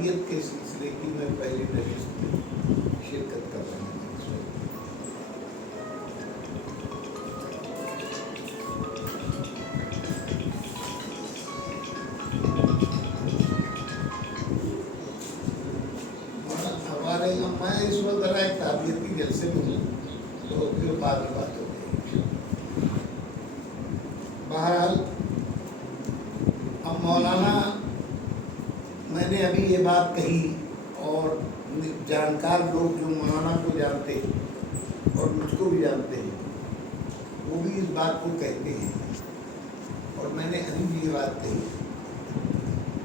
تعبیت کے سلسلے کی میں پہلی نشست میں شرکت کر رہا ہوں. میں اس وقت ذرا ایک تعبیتی جلسے میں ہوں تو پھر بعد میں بات ہوتی ہے. بہرحال اب مولانا میں نے ابھی یہ بات کہی اور جانکار لوگ جو مولانا کو جانتے ہیں اور مجھ کو بھی جانتے ہیں وہ بھی اس بات کو کہتے ہیں اور میں نے ابھی بھی یہ بات کہی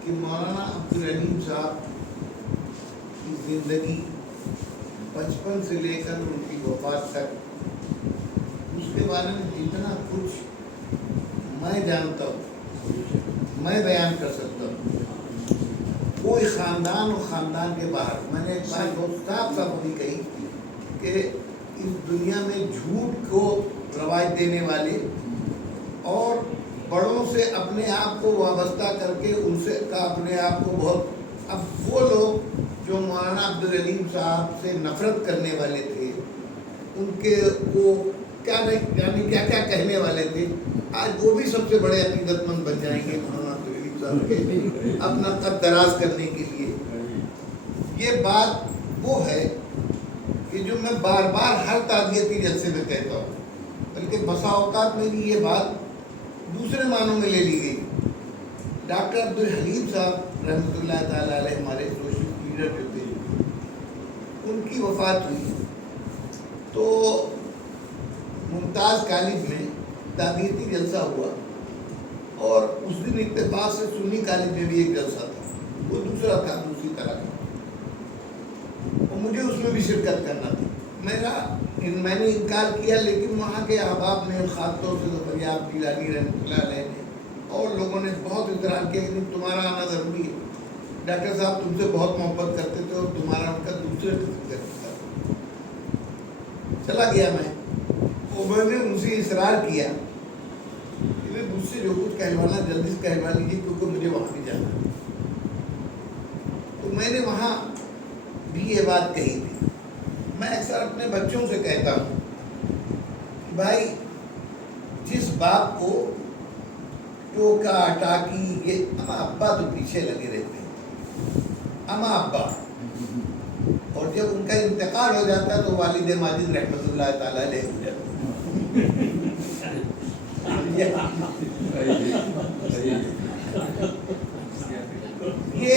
کہ مولانا عبدالعلیم صاحب کی زندگی بچپن سے لے کر ان کی وفات تک اس کے بارے میں جتنا کچھ میں جانتا ہوں میں بیان کر سکتا ہوں. کوئی خاندان اور خاندان کے باہر میں نے ایک بات بہت صاف ابھی کہی کہ اس دنیا میں جھوٹ کو رواج دینے والے اور بڑوں سے اپنے آپ کو وابستہ کر کے ان سے اپنے آپ کو بہت اب وہ لوگ جو مولانا عبدالعلیم صاحب سے نفرت کرنے والے تھے ان کے وہ کیا کیا کہنے والے تھے آج وہ بھی سب سے بڑے عقیدت مند بن جائیں گے مولانا عبدالعلیم صاحب کے اپنا قد دراز کرنے کے لیے. یہ بات وہ ہے کہ جو میں بار بار ہر تعزیتی جلسے میں کہتا ہوں بلکہ بسا اوقات میری یہ بات دوسرے معنوں میں لے لی گئی. ڈاکٹر عبدالحلیم صاحب رحمۃ اللہ تعالیٰ علیہ ہمارے سوشل لیڈر جو تھے ان کی وفات ہوئی تو ممتاز کالج میں تعزیتی جلسہ ہوا اور اس دن اتفاق سے سنی کالج میں بھی ایک جلسہ تھا وہ دوسرا تھا دوسری طرح کا اور مجھے اس میں بھی شرکت کرنا تھا. میں نے انکار کیا لیکن وہاں کے احباب نے خاص طور سے ظفریاب گیلانی رحمۃ اللہ علیہ نے اور لوگوں نے بہت اصرار کیا کہ تمہارا آنا ضروری ہے. ڈاکٹر صاحب تم سے بہت محبت کرتے تھے اور تمہارا ان کا دوسرے قسم کا تھا. چلا گیا میں نے ان سے اصرار کیا کہ مجھ سے جو کچھ کہلوانا جلدی سے کہلوا لیجیے کیونکہ مجھے وہاں بھی جانا. تو میں نے وہاں بھی یہ بات کہی تھی. میں اکثر اپنے بچوں سے کہتا ہوں کہ بھائی جس باپ کو ٹوکا ٹاکی یہ اما ابا تو پیچھے لگے رہتے ہیں اما ابا اور جب ان کا انتقال ہو جاتا ہے تو والد ماجد رحمۃ اللہ تعالیٰ علیہ ہو جاتے یہ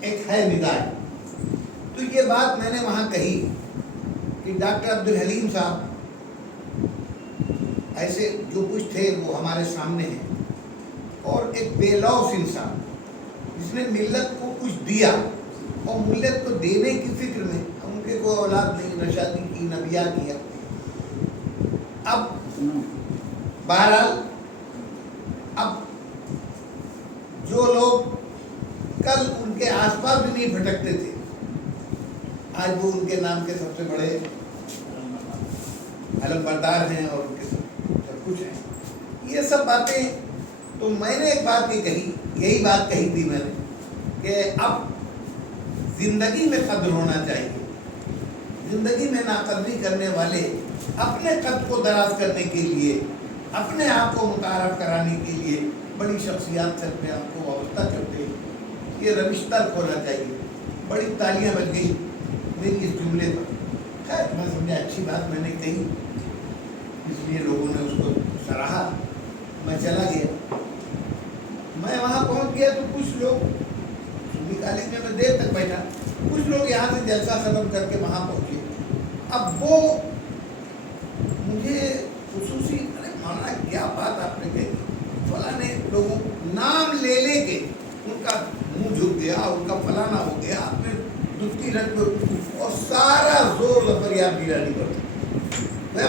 ایک ہے نگاہ. تو یہ بات میں نے وہاں کہی کہ ڈاکٹر عبدالحلیم صاحب ایسے جو کچھ تھے وہ ہمارے سامنے ہیں اور ایک بے لوث انسان جس نے ملت کو کچھ دیا اور ملت کو دینے کی فکر میں ان کے کوئی اولاد نہیں نہ شادی کی نہ بیاہ کیا. اب بہرحال اب جو لوگ کل ان کے آس پاس بھی نہیں بھٹکتے تھے آج وہ ان کے نام کے سب سے بڑے علم بردار ہیں اور ان کے سب کچھ ہیں. یہ سب باتیں تو میں نے ایک بات یہ کہی یہی بات کہی تھی میں نے کہ اب زندگی میں قدر ہونا چاہیے. زندگی میں ناقدری کرنے والے اپنے قد کو دراز کرنے کے لیے اپنے آپ کو متعارف کرانے کے لیے بڑی شخصیات سے اپنے آپ کو وابستہ کرتے ہیں. یہ روش ترک ہونا چاہیے. بڑی تالیاں بج گئی میری اس جملے پر. خیر میں سمجھا اچھی بات میں نے کہی اس لیے لوگوں نے اس کو سراہا. میں چلا گیا. میں وہاں پہنچ گیا تو کچھ لوگ سنی کالج میں دیر تک بیٹھا کچھ لوگ یہاں سے جلسہ ختم کر کے وہاں پہنچے. اب وہ مجھے خصوصی ارے مولانا کیا بات آپ نے کہی فلاں نے لوگوں نام لے لے کے ان کا منہ جھک گیا ان کا فلانا ہو گیا آپ نے دکھی رنگ اور سارا زور ظفریاب گیلانی پر.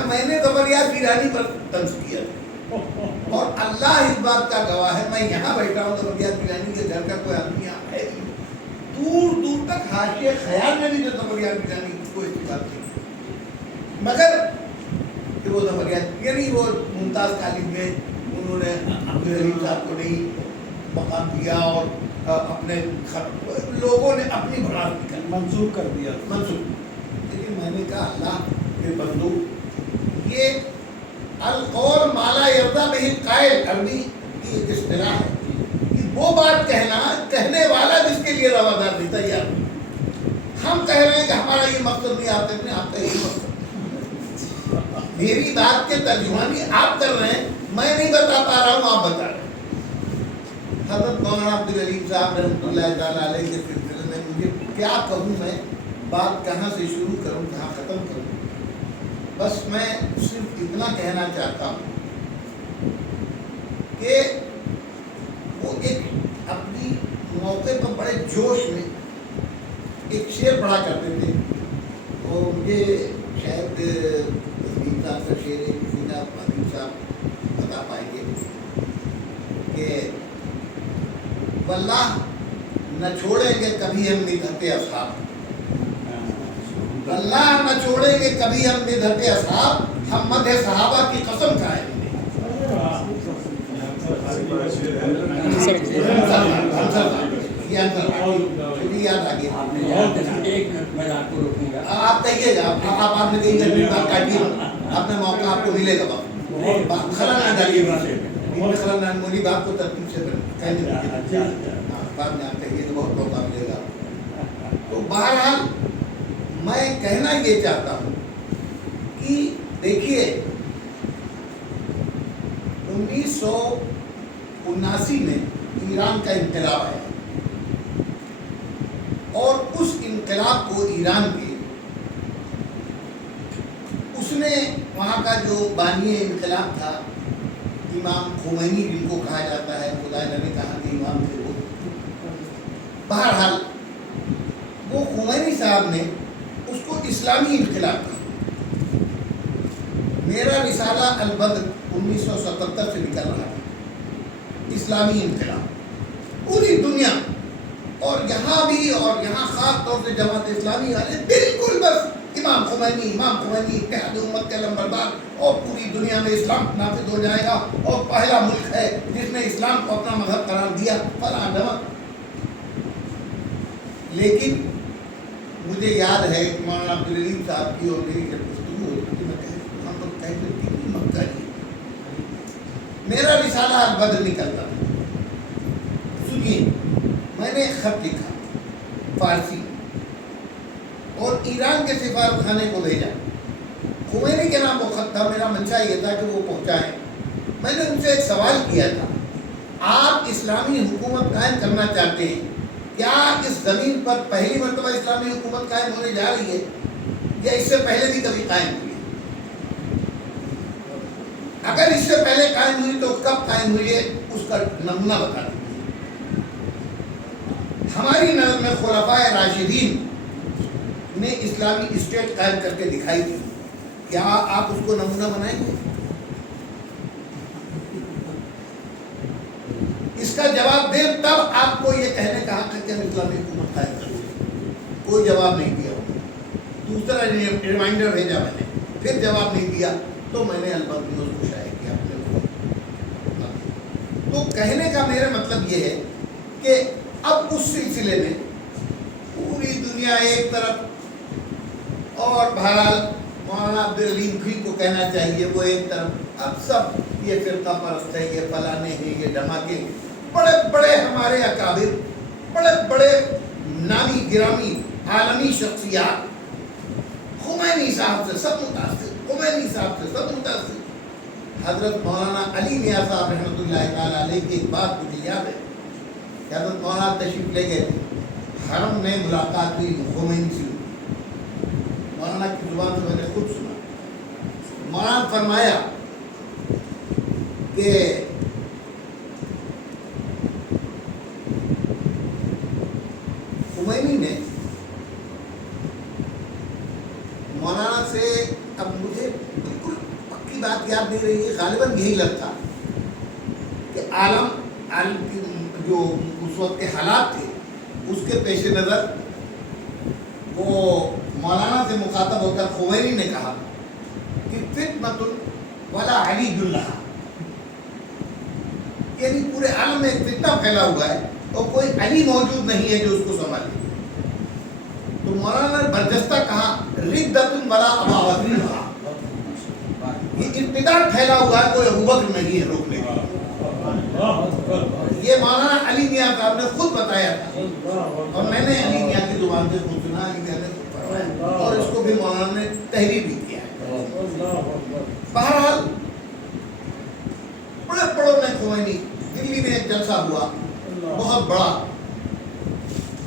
میں نے ظفریاب گیلانی پر طنز کیا اور اللہ اس بات کا گواہ ہے میں یہاں بیٹھا ہوں ظفریاب گیلانی کے گھر کا کوئی آدمی یہاں ہے دور دور تک حاشیے خیال میں بھی جو ظفریاب گیلانی کو اتفاق نہیں مگر کہ وہ ظفریاب یعنی وہ ممتاز کالج میں انہوں نے عبدالحلیم صاحب کو نہیں مقام دیا اور اپنے لوگوں نے اپنی بڑھاپی منسوخ کر دیا منسوخ. لیکن میں نے کہا اللہ کے بندو یہ القول مالا یردا بہ قائل عربی کی ایک اصطلاح ہے کہ وہ بات کہنا کہنے والا جس کے لیے روادار نہیں تیار. ہم کہہ رہے ہیں کہ ہمارا یہ مقصد نہیں, آپ کہتے ہیں آپ کا یہ مقصد. میری بات کے ترجمانی آپ کر رہے ہیں, میں نہیں بتا پا رہا ہوں, آپ بتا رہے ہیں. حضرت مولانا عبدالعلیم صاحب رحمۃ اللہ تعالیٰ علیہ کے سلسلے میں مجھے کیا کہوں, میں بات کہاں سے شروع کروں کہاں ختم کروں. بس میں صرف اتنا کہنا چاہتا ہوں کہ وہ ایک اپنی موقع پر بڑے جوش میں ایک شعر پڑھا کرتے تھے. وہ مجھے شاید تسلیم صاحب کا شعر ہے, کسی کا حبیب صاحب بتا پائیں گے کہ واللہ نہ چھوڑیں گے کبھی ہم مدحت اصحاب, اللہ نہ چھوڑیں گے کبھی ہم مدحت اصحاب, ہم مدح صحابہ کی قسم کھائیں گے. یاد آ گیا, آپ کہیے گا, آپ نے کہیں آپ نے موقع آپ کو ملے گا. خلا نہ ڈالیے, خلا نہ مولی باپ کو ترتیب سے بعد میں آپ کہیے تو بہت موقع ملے گا. تو بہرحال میں کہنا یہ چاہتا ہوں کہ دیکھیے 1979 میں ایران کا انقلاب ہے اور اس انقلاب کو ایران کے اس نے وہاں کا جو بانی انقلاب تھا امام خمینی جن کو کہا جاتا ہے, خدا نے کہا کہ امام تھے وہ. بہرحال وہ خمینی صاحب نے اس کو اسلامی انقلاب کہا. میرا رسالہ البدر 1977 سے نکل رہا تھا, اسلامی انقلاب پوری دنیا, اور یہاں بھی, اور یہاں خاص طور سے جماعت اسلامی والے بالکل بس امام خمینی اتحاد امت کے علمبردار, اور پوری دنیا میں اسلام نافذ ہو جائے گا اور پہلا ملک ہے جس نے اسلام کو اپنا مذہب قرار دیا فلاں ڈھمک. لیکن مجھے یاد ہے کہ مولانا عبدالعلیم صاحب کی اور میری جب گفتگو ہوتی تھی, میں کہتے تھی مکہ جی میرا رسالہ البدر نکلتا تھا. سنیے, میں نے ایک خط لکھا فارسی اور ایران کے سفارت خانے کو بھیجا. خمینی کے نام وہ خط تھا, میرا منشا یہ تھا کہ وہ پہنچائیں. میں نے ان سے ایک سوال کیا تھا, آپ اسلامی حکومت قائم کرنا چاہتے ہیں, کیا اس زمین پر پہلی مرتبہ اسلامی حکومت قائم ہونے جا رہی ہے یا اس سے پہلے بھی کبھی قائم ہوئی ہے؟ اگر اس سے پہلے قائم ہوئی تو کب قائم ہوئی ہے, اس کا نمونہ بتا دیجیے. ہماری نظر میں خلفائے راشدین نے اسلامی اسٹیٹ قائم کر کے دکھائی تھی, کیا آپ اس کو نمونہ بنائیں گے؟ اس کا جواب دیں تب آپ کو یہ کہنے کا حق ہے کہ ہم اسلامی حکومت قائم کریں. کوئی جواب نہیں دیا. دوسرا ریمائنڈر بھیجا میں نے, پھر جواب نہیں دیا, تو میں نے البتہ نیوز کو شائع کیا. تو کہنے کا میرا مطلب یہ ہے کہ اب اس سلسلے میں پوری دنیا ایک طرف اور بہرحال مولانا عبدالعلیم بھی کو کہنا چاہیے وہ ایک طرف, اب سب یہ فرقہ پرست ہے, یہ فلانے ہیں, یہ دھماکے, بڑے بڑے ہمارے اکابر, بڑے بڑے نامی گرامی عالمی شخصیات خمینی صاحب سے سب متاثر, خمینی صاحب سے سب متاثر. حضرت مولانا علی میاں صاحب رحمۃ اللہ تعالیٰ علیہ کی ایک بات مجھے یاد ہے کہ حضرت مولانا تشریف لے گئے تھے, حرم میں ملاقات ہوئی خمینی سے. مولانا کی زبان سے میں نے خود سنا. مولانا فرمایا کہ خمینی نے مولانا سے, اب مجھے بالکل پکی بات یاد نہیں رہی ہے, غالباً یہی لگتا کہ عالم کی جو اس وقت کے حالات تھے اس کے پیش نظر وہ مولانا سے مخاطب ہو کر خمینی نے کہا کہ فتنۃ ولا علی اللہ, یعنی پورے عالم میں ایک فتنہ پھیلا ہوا ہے اور کوئی علی موجود نہیں ہے جو اس کو سنبھالے. تو مولانا نے برجستہ کہا ردت ولا ابا بکر کہا. یہ ارتداد پھیلا ہوا ہے, کوئی ابوبکر نہیں ہے روکنے کے. یہ مولانا علی میاں صاحب نے خود بتایا تھا اور میں نے علی میاں کی زبان سے خود سنا, علی میاں نے خود پڑھایا اور اس کو بھی مولانا نے تحریر بھی کیا ہے. بہرحال بڑے بڑوں میں خمینی, دلی میں ایک جلسہ ہوا بہت بڑا,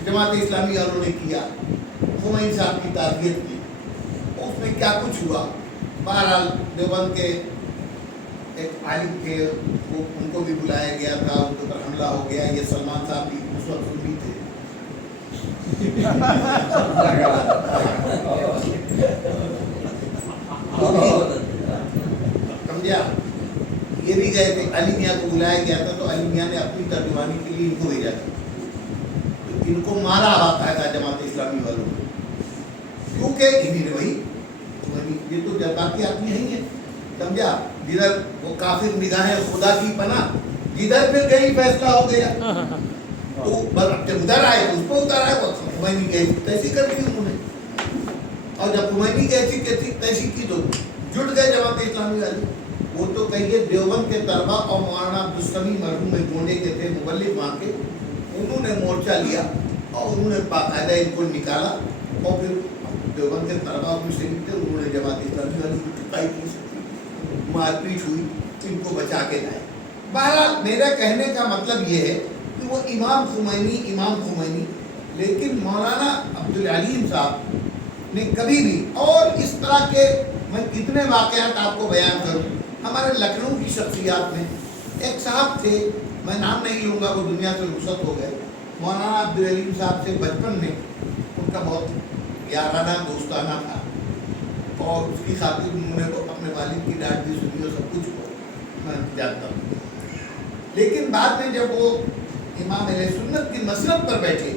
جماعت اسلامی والوں نے کیا, خمینی صاحب کی تعزیت کی. اس میں کیا کچھ ہوا, بہرحال دیوبند کے ایک عالم تھے, ان کو بھی بلایا گیا تھا, ان کے اوپر حملہ ہو گیا. یہ سلمان صاحب بھی اس وقت سنی تھے. سمجھا, یہ بھی گئے تھے, علی میاں کو بلایا گیا تھا تو علی میاں نے اپنی ترجمانی کے لیے ان کو بھیجا تھا. تو ان کو مارا باقاعدہ جماعت اسلامی والوں نے, کیونکہ انہیں نے وہی یہ تو جذباتی آدمی نہیں ہے. سمجھا, جدھر وہ کافر نگاہیں خدا کی پناہ, جدھر پھر گئی فیصلہ ہو گیا تو جب ادھر آئے تو اس کو اتر آئے. وہ خمینی کی تیسی کر دی انہوں نے, اور جب خمینی کی تیسی کی تو جٹ گئے جماعت اسلامی والے. وہ تو کہیے دیوبند کے طلبا اور مولانا عبدالسمیع مرحوم میں گونڈے کے تھے مبلغ وہاں کے, انہوں نے مورچہ لیا اور انہوں نے باقاعدہ ان کو نکالا اور پھر دیوبند کے طلبا بھی شریک تھے, انہوں نے جماعت اسلامی والی کی ٹکائی کی, مار پیٹ ہوئی, ان کو بچا کے لائے. بہرحال میرا کہنے کا مطلب یہ ہے کہ وہ امام خمینی, لیکن مولانا عبدالعلیم صاحب نے کبھی بھی, اور اس طرح کے میں کتنے واقعات آپ کو بیان کروں. ہمارے لکھنؤ کی شخصیات میں ایک صاحب تھے, میں نام نہیں لوں گا, وہ دنیا سے رخصت ہو گئے. مولانا عبدالعلیم صاحب سے بچپن میں ان کا بہت یارانہ دوستانہ تھا اور اس کی خاطر انہوں نے اپنے والد کی ڈانٹ بھی سنی اور سب کچھ کو میں جانتا ہوں. لیکن بعد میں جب وہ امام اہل سنت کی مسلک پر بیٹھے,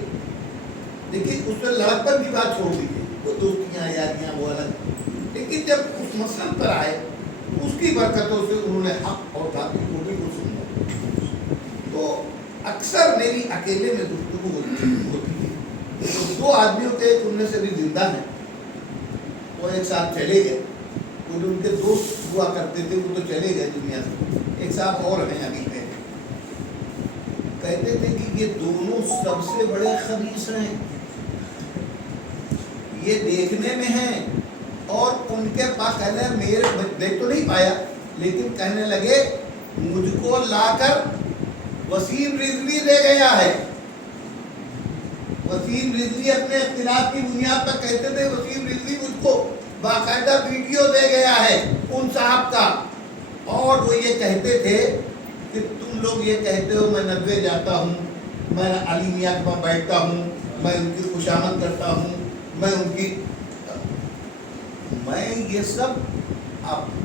دیکھیے اس میں لڑکپن کی بات چھوڑ دیجیے, وہ دوستیاں یاریاں وہ الگ, لیکن جب اس مسلک پر آئے اس کی برکتوں سے انہوں نے حق اور باطل کو سنا. تو اکثر میری اکیلے میں گفتگو ہوتی تھی. دو آدمیوں کے ایک ان میں سے بھی زندہ ہیں, وہ ایک ساتھ چلے گئے, وہ جو ان کے دوست ہوا کرتے تھے وہ تو چلے گئے دنیا سے. ایک صاحب اور ہیں ابھی تھے, کہتے تھے کہ یہ دونوں سب سے بڑے خبیث ہیں, یہ دیکھنے میں ہیں, اور ان کے پاس کہنے میرے دیکھ تو نہیں پایا لیکن کہنے لگے مجھ کو لا کر وسیم رضوی دے گیا ہے. وسیم رضوی اپنے اختلاف کی بنیاد پر کہتے تھے, وسیم رضوی مجھ کو باقاعدہ ویڈیو دے گیا ہے ان صاحب کا, اور وہ یہ کہتے تھے کہ تم لوگ یہ کہتے ہو میں ندوے جاتا ہوں, میں علی میاں کے پاس بیٹھتا ہوں, میں ان کی خوشامد کرتا ہوں, میں ان کی, میں یہ سب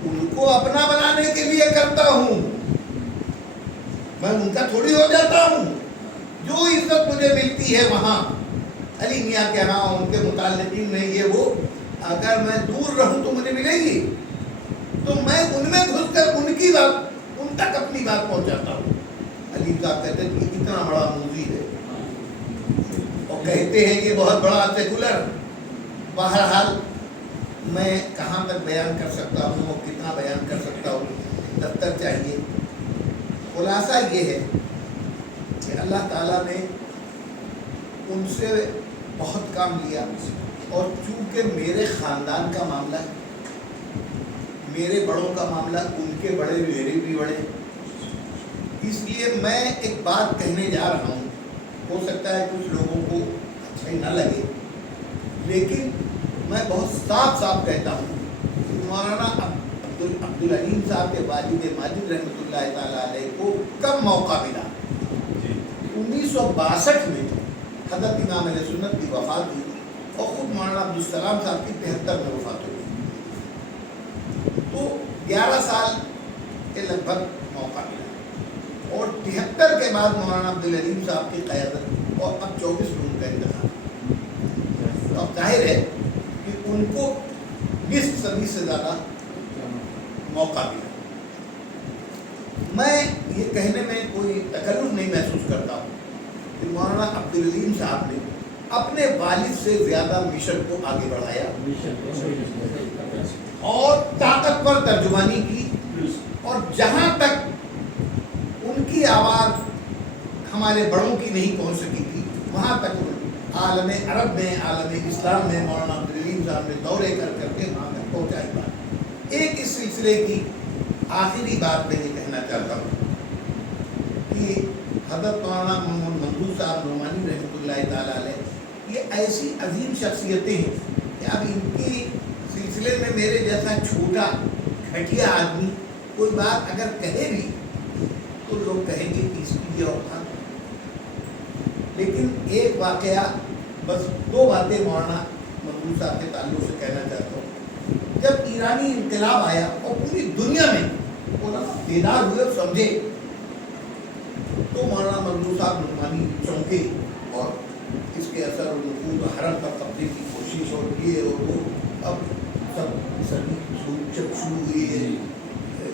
ان کو اپنا بنانے کے لیے کرتا ہوں, میں ان کا تھوڑی ہو جاتا ہوں. جو عزت مجھے ملتی ہے وہاں علی میاں کے ہاں ان کے متعلقین میں یہ وہ, اگر میں دور رہوں تو مجھے ملے گی, تو میں ان میں گھس کر ان کی بات, ان تک اپنی بات پہنچاتا ہوں. علی صاحب کہتے ہیں کہ اتنا بڑا موذی ہے اور کہتے ہیں کہ بہت بڑا سیکولر. بہرحال میں کہاں تک بیان کر سکتا ہوں اور کتنا بیان کر سکتا ہوں, دفتر چاہیے. خلاصہ یہ ہے کہ اللہ تعالیٰ نے ان سے بہت کام لیا, اور چونکہ میرے خاندان کا معاملہ ہے, میرے بڑوں کا معاملہ, ان کے بڑے میرے بھی بڑے, اس لیے میں ایک بات کہنے جا رہا ہوں. ہو سکتا ہے کچھ لوگوں کو اچھا ہی نہ لگے, لیکن میں بہت صاف کہتا ہوں. مولانا عبدالعلیم صاحب کے والد ماجد رحمۃ اللہ تعالیٰ علیہ کو کب موقع ملا, 1962 میں حضرت امام اہل سنت کی وفات ہوئی اور خود مولانا عبدالسلام صاحب کی 73 میں وفات ہوئی, تو 11 سال کے لگ بھگ موقع ملا. اور 73 کے بعد مولانا عبدالعلیم صاحب کی قیادت, اور اب 24 میں ان کا انتخاب. تو اب ظاہر ہے کہ ان کو 20 صدی سے زیادہ موقع ملا. میں یہ کہنے میں کوئی تکلف نہیں محسوس کرتا ہوں کہ مولانا عبدالعلیم صاحب نے اپنے والد سے زیادہ مشن کو آگے بڑھایا اور طاقتور ترجمانی کی، اور جہاں تک ان کی آواز ہمارے بڑوں کی نہیں پہنچ سکی تھی وہاں تک عالم عرب میں، عالم اسلام میں مولانا عبدالعلیم صاحب نے دورے کر کر کے وہاں تک پہنچائی بات۔ ایک اس سلسلے کی آخری بات میں یہ کہنا چاہتا ہوں کہ حضرت مولانا محمد منظور صاحب نعمانی رحمۃ اللہ تعالیٰ علیہ یہ ایسی عظیم شخصیتیں ہیں کہ اب ان کی سلسلے میں میرے جیسا چھوٹا گھٹیا آدمی کوئی بات اگر کہے بھی تو لوگ کہیں گے کہ اس کی یہ اوقات۔ لیکن ایک واقعہ، بس دو باتیں مولانا منظور صاحب کے تعلق سے کہنا چاہتا ہوں۔ جب ایرانی انقلاب آیا اور پوری دنیا میں مولانا بیدار ہوئے اور سمجھے تو مولانا منظور صاحب نعمانی چونکے اور اس کے اثر و نفوذ حرم پر قبضے کی کوشش اور یہ اور وہ، اب سب صدی جب شروع ہوئی ہے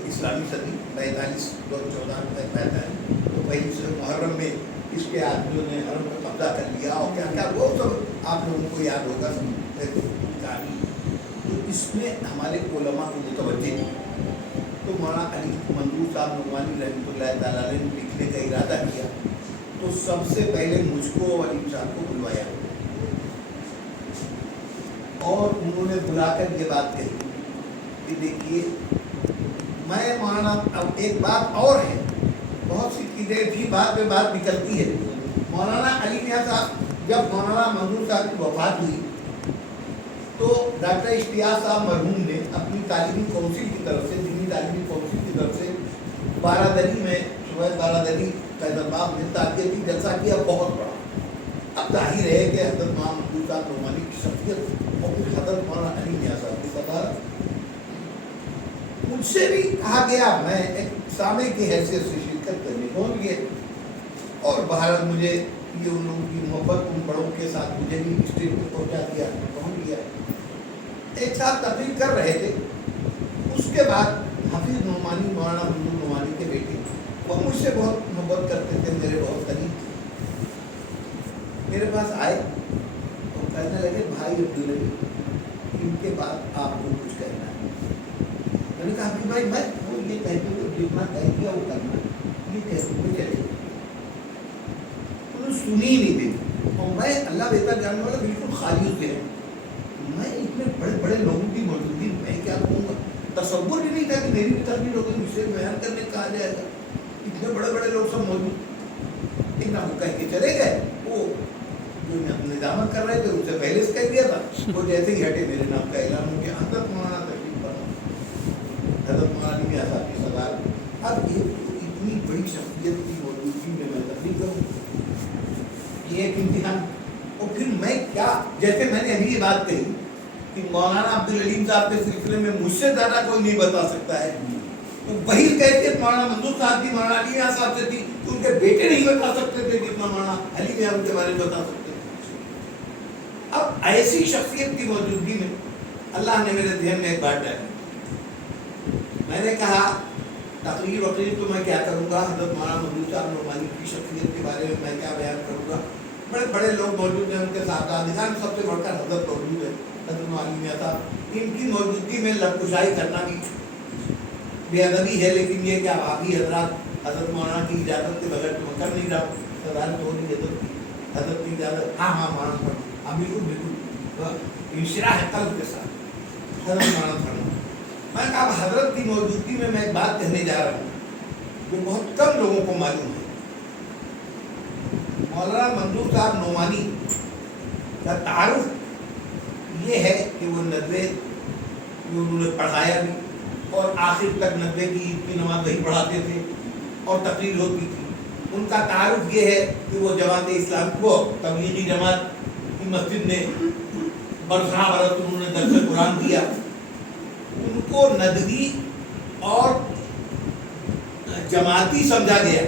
اسلامی صدی 45 2014 تک پیدا ہے تو پہلی سے محرم میں اس کے آدمیوں نے حرم پر قبضہ کر لیا اور کیا کیا وہ سب آپ لوگوں کو یاد ہوگا کہانی۔ تو اس میں ہمارے علماء کو متوجہ تو مولانا علی منظور صاحب نعمانی رحمۃ اللہ تعالیٰ نے لکھنے کا ارادہ کیا تو سب سے پہلے مجھ کو اور علیم صاحب کو بلوایا اور انہوں نے بلا کر یہ بات کہی کہ دیکھیے میں مولانا، اب ایک بات اور ہے، بہت سی چیزیں بھی بات میں بات نکلتی ہے۔ مولانا علی میاں صاحب جب مولانا منظور صاحب کی وفات ہوئی تو ڈاکٹر اشتیاق صاحب مرحوم نے اپنی تعلیمی کونسل کی طرف سے، دینی تعلیمی کونسل کی طرف سے بارادری میں، صوبہ بارادری فیضآباد میں تعلیمی جلسہ کیا بہت بڑا۔ اب ظاہر ہے کہ حضرت مولانا منظور صاحب نعمانی کی شخصیت اور پھر حضرت مولانا علی میاں صاحب کی صدارت، مجھ سے بھی کہا گیا، میں ایک سامع کی حیثیت سے شرکت کرنے پہنچ گئے اور بھارت مجھے یہ ان لوگوں کی محبت ان بڑوں کے ساتھ مجھے بھی اسٹیج پہ پہنچا دیا، پہنچ گیا۔ ایک ساتھ تقریر کر رہے تھے، اس کے بعد حفیظ نعمانی مولانا منظور نعمانی کے بیٹے وہ مجھ سے بہت محبت کرتے تھے، میرے بہت قریب، میرے پاس آئے اور کہنے لگے بھائی عبدالعلی ان کے بعد آپ کو کچھ کہنا ہے۔ میں نے کہا بھائی میں وہ یہ کہتے ہوئے جتنا کہہ دیا وہ کرنا، یہ کہتے ہوئے چلے انہوں نے سنی ہی نہیں دی اور میں اللہ بہتر جاننے والا بالکل خالی ہوتے ہیں، میں اتنے بڑے بڑے لوگوں کی موجودگی میں کیا کہوں گا، تصور ہی نہیں تھا کہ میری بھی تقریر ہوگی، مجھ سے بیان کرنے کہا جائے گا، اتنے بڑے بڑے لوگ سب موجود۔ لیکن وہ کہہ کے چلے گئے، وہ جو نظامت کر رہے تھے ان سے پہلے سے کہہ دیا تھا، وہ جیسے ہی ہٹے میرے نام کا اعلان ہو گیا، حضرت مولانا تشریف فرما، حضرت مولانا علی میاں صاحب کی صدارت۔ اب یہ اتنی بڑی شخصیت کی موجودگی میں تقریر کروں، یہ ایک امتحان۔ اور پھر میں کیا، جیسے میں نے ابھی یہ بات کہی کہ مولانا عبدالعلیم صاحب کے سلسلے میں مجھ سے زیادہ کوئی نہیں بتا سکتا ہے، تو وہی کیفیت مولانا منظور صاحب کی مولانا علی میاں صاحب سے تھی کہ ان کے بیٹے نہیں بتا سکتے تھے جتنا مولانا علی میاں ان کے بارے میں بتا سکتے تھے۔ اب ایسی شخصیت کی موجودگی میں اللہ نے میرے ذہن میں ایک بات ڈالی، میں نے کہا تقریر وقریر تو میں کیا کروں گا، حضرت مولانا منظور صاحب نعمانی کی شخصیت کے بارے میں کیا بیان کروں گا، بڑے بڑے لوگ موجود ہیں، ان کے صاحبزادگان سب سے بڑھ کر حضرت موجود ہے، حضرت مولانا علی میاں صاحب، ان کی موجودگی میں لفظائی کرنا بھی بے ادبی ہے، لیکن یہ کہ آبی حضرات حضرت مولانا کی اجازت کے بغیر تو میں کر نہیں رہا، صدارت ہو رہی ہے حضرت کی اجازت، ہاں ہاں مولانا پڑھ، ہاں بالکل بالکل انشراح قلب کے ساتھ حضرت مولانا پڑھنا۔ میں کہا اب حضرت کی موجودگی میں ایک بات کہنے جا رہا ہوں جو بہت کم لوگوں کو معلوم ہے۔ مولانا منظور صاحب نعمانی کا تعارف یہ ہے کہ وہ ندوے انہوں نے پڑھایا بھی اور آخر تک ندوے کی عید کی نماز وہی پڑھاتے تھے اور تقریر ہوتی تھی۔ ان کا تعارف یہ ہے کہ وہ جماعت اسلام کو تبلیغی جماعت کی مسجد میں برسہ برس انہوں نے درس قرآن دیا، ان کو ندوی اور جماعتی سمجھا گیا۔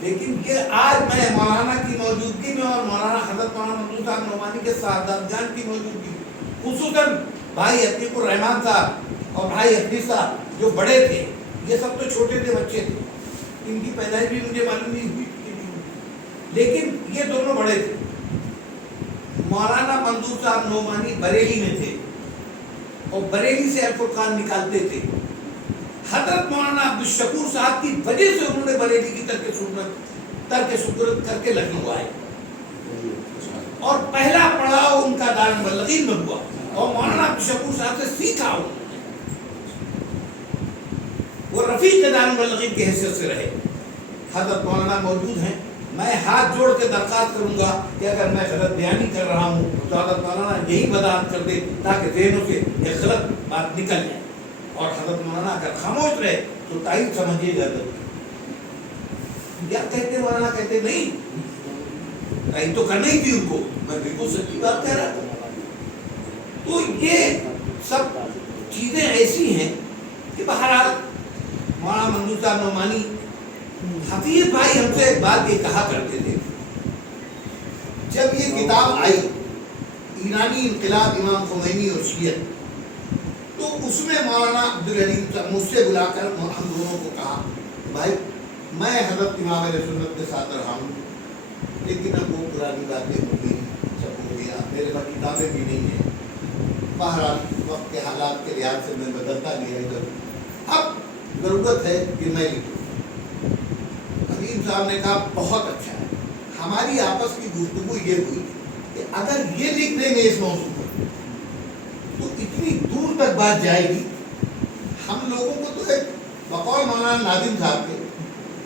لیکن یہ آج میں مولانا کی موجودگی میں اور مولانا حضرت مولانا منظور صاحب نعمانی کے صاحبزادگان کی موجودگی، خصوصاً بھائی عتیق الرحمان صاحب اور بھائی حفیظ صاحب جو بڑے تھے، یہ سب تو چھوٹے تھے، بچے تھے، ان کی پیدائش بھی مجھے معلوم نہیں ہوئی، لیکن یہ دونوں بڑے تھے۔ مولانا منظور صاحب نعمانی بریلی میں تھے اور بریلی سے الفرقان نکالتے تھے۔ حضرت مولانا عبدالشکور صاحب کی وجہ سے انہوں نے بریلی کی ترک سنت کر کے لکھنؤ آئے، اور پہلا پڑاؤ ان کا دارالمبلغین میں ہوا، اور مولانا عبدالشکور صاحب سے سیکھا انہوں نے، وہ رفیق دارالمبلغین کی حیثیت سے رہے۔ حضرت مولانا موجود ہیں، میں ہاتھ جوڑ کے درخواست کروں گا کہ اگر میں غلط بیانی کر رہا ہوں تو حضرت مولانا یہی وضاحت کر دے تاکہ ذہنوں سے ایک غلط بات نکل جائے، اور حضرت مولانا اگر خاموش رہے تو تائید سمجھیے گا کیا کہتے ہیں مولانا؟ کہتے نہیں، تائید تو کرنا ہی تھی ان کو، میں بالکل سچی بات کہہ رہا تھا۔ تو یہ سب چیزیں ایسی ہیں کہ بہرحال مولانا منظور صاحب نعمانی، حفیظ بھائی ہم سے ایک بات یہ کہا کرتے تھے، جب یہ کتاب آئی ایرانی انقلاب امام خمینی اور شیعت، تو اس میں مولانا عبدالحلیم صاحب مجھ سے بلا کر ہم دونوں کو کہا بھائی میں حضرت امام اہل سنت کے ساتھ رہا ہوں، لیکن اب وہ پرانی باتیں ہو گئی، سب ہو گیا، میرے پاس کتابیں بھی نہیں ہیں، بہرحال وقت کے حالات کے لحاظ سے میں بدلتا گیا ادھر، اب ضرورت ہے کہ میں لکھوں۔ حلیم صاحب نے کہا بہت اچھا ہے، ہماری آپس کی گفتگو یہ ہوئی کہ اگر یہ لکھ دیں گے اس موضوع پر تو اتنی دور تک بات جائے گی، ہم لوگوں کو تو ایک بقول مولانا ناظم صاحب کے،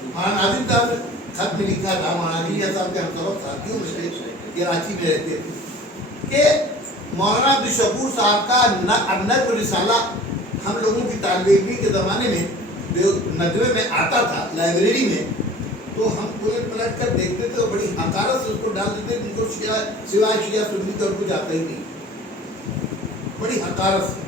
مولانا ناظم صاحب نے خط میں لکھا تھا، مولانا علی صاحب کے ہم سبق ساتھیوں میں سے کراچی میں رہتے تھے، کہ مولانا عبدالشکور صاحب کا نظم رسالہ ہم لوگوں کی طالب علمی کے زمانے میں ندوے میں آتا تھا لائبریری میں، تو ہم پلٹ پلٹ کر دیکھتے تھے اور بڑی حقارت سے اس کو ڈال دیتے، ان کو سوائے شیعہ سنی کا کچھ آتا ہی نہیں، بڑی حقارت سے۔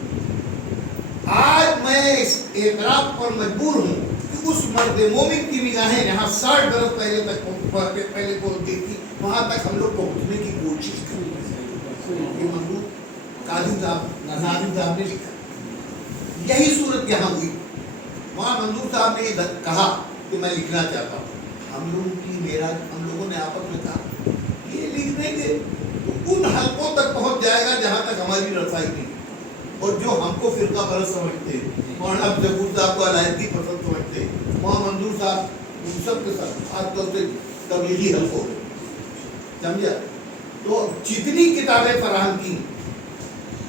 آج میں اس اعتراف پر مجبور ہوں کہ اس مرد مومن کی نگاہیں جہاں 60 برس پہلے پہنچتی تھی، وہاں تک ہم لوگ پہنچنے کی کوشش کریں۔ یہ منظور قاضی صاحب ناظم صاحب نے لکھا، یہی صورت یہاں ہوئی۔ وہاں منظور صاحب نے یہ کہا کہ میں لکھنا چاہتا ہوں، ہم لوگوں نے آپس میں کہا یہ لکھ دیں گے تو ان حلقوں تک پہنچ جائے گا جہاں تک ہماری رسائی نہیں، اور جو ہم کو فرقہ پرست سمجھتے ہیں، مولانا عبدالشکور صاحب کو علیحدگی پسند سمجھتے ہیں، وہاں منظور صاحب ان سب کے ساتھ خاص طور سے تبلیغی حلقوں میں، سمجھا؟ تو جتنی کتابیں فراہم کی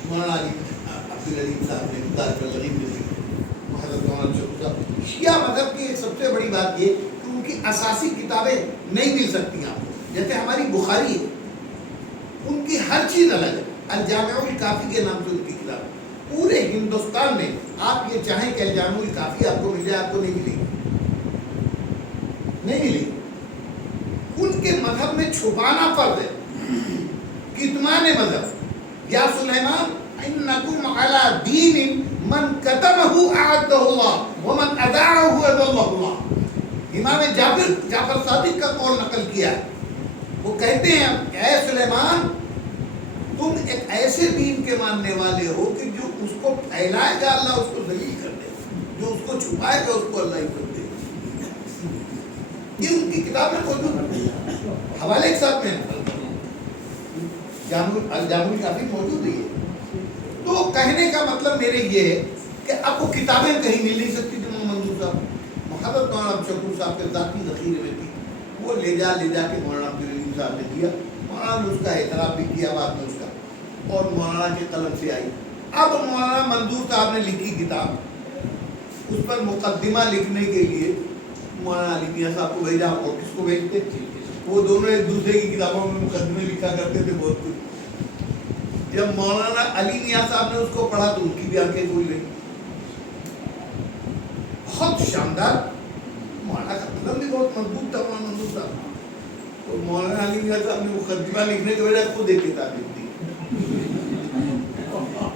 مولانا عبدالحلیم صاحب نے، دارالمبلغین میں حضرت مولانا عبدالشکور صاحب، شیعہ مذہب کی ایک سب سے بڑی بات یہ کہ ان کی اساسی کتابیں نہیں مل سکتی آپ کو، جیسے ہماری بخاری ہے، ان کی ہر چیز الگ ہے، الجامع الکافی کے نام سے ان کی کتاب، پورے ہندوستان میں آپ یہ چاہیں کہ الجامع الکافی آپ کو مل جائے، آپ کو نہیں ملے گی، نہیں ملے گی۔ ان کے مذہب میں چھپانا فرض ہے، کتمان مذہب، یا سلیمان انکم علی دین من کتمہ اعدہ اللہ ومن اداعہ اضلہ اللہ۔ امام جعفر صادق کا قول نقل کیا ہے، وہ کہتے ہیں اے سلیمان تم ایک ایسے دین کے ماننے والے ہو کہ جو اس کو پھیلائے گا اللہ اس کو ذلیل کر دے، جو اس کو چھپائے گا اس کو اللہ ہی کر دے۔ یہ ان کی کتاب میں موجود ہے، حوالے کے ساتھ میں الجامع الکافی موجود ہے۔ تو کہنے کا مطلب میرے یہ ہے کہ اب وہ کتابیں کہیں مل نہیں سکتی جو منظور صاحب محبت مولانا عبدالشکور صاحب کے ذاتی ذخیرے میں تھی، وہ لے جا کے مولانا عبدالحلیم صاحب نے دیا، مولانا نے اس کا اعتراف بھی کیا بعد میں اس کا، اور مولانا کے قلم سے آئی۔ اب مولانا منظور صاحب نے لکھی کتاب، اس پر مقدمہ لکھنے کے لیے مولانا علی میاں صاحب کو بھیجا، اور کس کو بھیجتے؟ وہ دونوں ایک دوسرے کی کتابوں میں مقدمے لکھا کرتے تھے بہت کچھ۔ جب مولانا علی میاں صاحب نے اس کو پڑھا تو ان کی بھی آنکھیں کھل گئی، بہت شاندار، مولانا کا قلم بھی بہت مضبوط تھا مولانا منظور صاحب، اور مولانا علی میاں صاحب نے مقدمہ لکھنے کے بجائے خود ایک کتاب لکھ دی،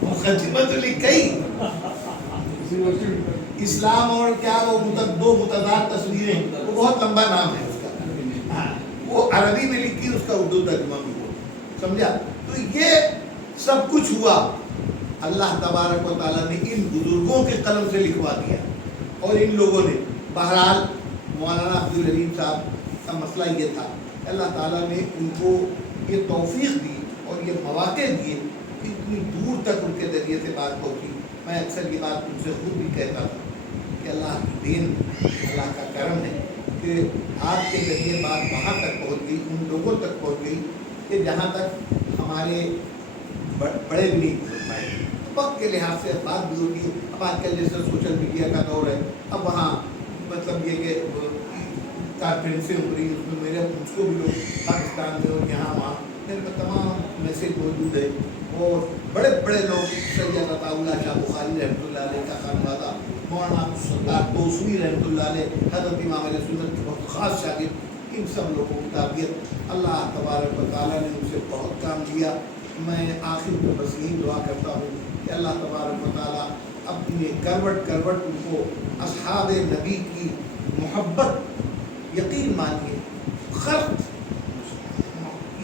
مقدمہ تو لکھا ہی، اسلام اور کیا وہ دو متضاد تصویریں، وہ بہت لمبا نام ہے اس کا، وہ عربی میں لکھی، اس کا اردو ترجمہ بھی ہوا، سمجھا؟ تو یہ سب کچھ ہوا، اللہ تبارک و تعالیٰ نے ان بزرگوں کے قلم سے لکھوا دیا، اور ان لوگوں نے بہرحال مولانا عبدالحلیم صاحب کا مسئلہ یہ تھا، اللہ تعالیٰ نے ان کو یہ توفیق دی اور یہ مواقع دیے، اتنی دور تک ان کے ذریعے سے بات پہنچی۔ میں اکثر یہ بات ان سے خود بھی کہتا تھا کہ اللہ کی دین، اللہ کا کرم ہے کہ آپ کے ذریعے بات وہاں تک پہنچ گئی، ان لوگوں تک پہنچ گئی کہ جہاں تک ہمارے بڑے بھی نہیں پہنچ پائے۔ وقت کے لحاظ سے بات بھی ہوگی، اب آج کل جیسے سوشل میڈیا کا دور ہے، اب وہاں مطلب یہ کہ کانفرنسیں ہو رہی، اس میں میرے مجھ کو بھی لوگ پاکستان میں اور یہاں وہاں میرے میں تمام میسیج موجود ہے، اور بڑے بڑے لوگ سید عطا اللہ شاہ بخاری رحمۃ اللہ علیہ کا خانوادہ، مولانا سردار دوسری رحمۃ اللہ علیہ، حضرت امام علیہ سنت کے بہت خاص شاگرد، ان سب لوگوں کی تربیت اللہ تبارک و تعالیٰ نے ان سے بہت کام لیا۔ میں آخر میں بس یہی دعا کرتا ہوں کہ اللہ تبارک و تعالیٰ اپنی کروٹ کروٹ ان کو اصحاب نبی کی محبت یقین مانیے، خلق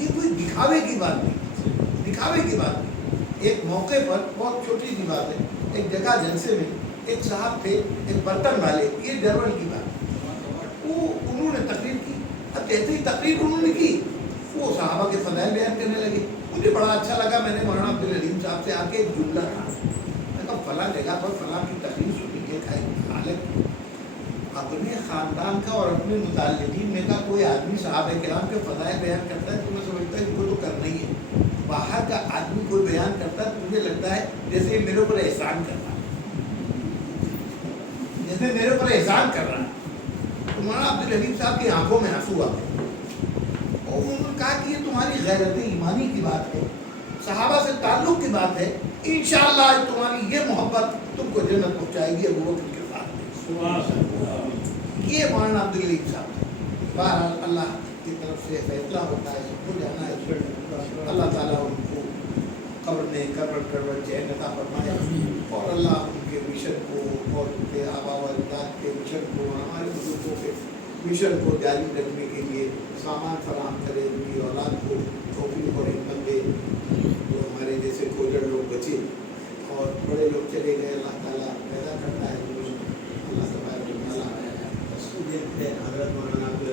یہ کوئی دکھاوے کی بات نہیں، دکھاوے کی بات نہیں۔ ایک موقع پر بہت چھوٹی سی بات ہے، ایک جگہ جلسے میں ایک صاحب تھے، ایک برتن والے، یہ جرمن کی بات، وہ انہوں نے تقریر کی، اب جیسے ہی تقریر انہوں نے کی وہ صحابہ کے فضائل بیان کرنے لگے۔ مجھے بڑا اچھا لگا، میں نے مولانا عبدالحلیم صاحب سے آ کے ایک جملہ کہا، میں کہا فلاں جگہ پر فلاں کی تقریر سنی کے حالت اپنے خاندان کا اور اپنے متعلقین میں کا کوئی آدمی صحابہ کرام کے فضائل بیان کرتا ہے تو میں سمجھتا ہے ان کو تو کرنا ہی ہے۔ باہر کا آدمی کوئی بیان کرتا ہے تو مجھے لگتا ہے جیسے میرے اوپر احسان کر رہا ہے، جیسے میرے اوپر احسان کر رہا ہے۔ تو مولانا عبدالحلیم صاحب کی آنکھوں میں آنسو آ گئے اور انہوں نے کہا کہ یہ تمہاری غیرت ایمانی کی بات ہے، صحابہ سے تعلق کی بات ہے، انشاءاللہ تمہاری یہ محبت تم کو جنت پہنچائے گی ابو بکر کے ساتھ۔ یہ مولانا عبدالحلیم صاحب، بہرحال اللہ کی طرف سے فیصلہ ہوتا ہے، سب کو جانا ہے۔ اللہ تعالیٰ ان کو قبر میں کروٹ کروٹ چین عطا فرمائے، اور اللہ ان کے مشن کو اور ان کے آبا و اجداد کے مشن کو، ہمارے بزرگوں کے مشن کو جاری رکھنے کے لیے سامان فراہم کرے، ان کی اولاد کو توفیق اور ہمت دے، جو ہمارے جیسے کوجڑ لوگ بچے اور بڑے لوگ چلے گئے، اللہ تعالیٰ پیدا کرتا ہے، اللہ تبارک و تعالیٰ حضرت مولانا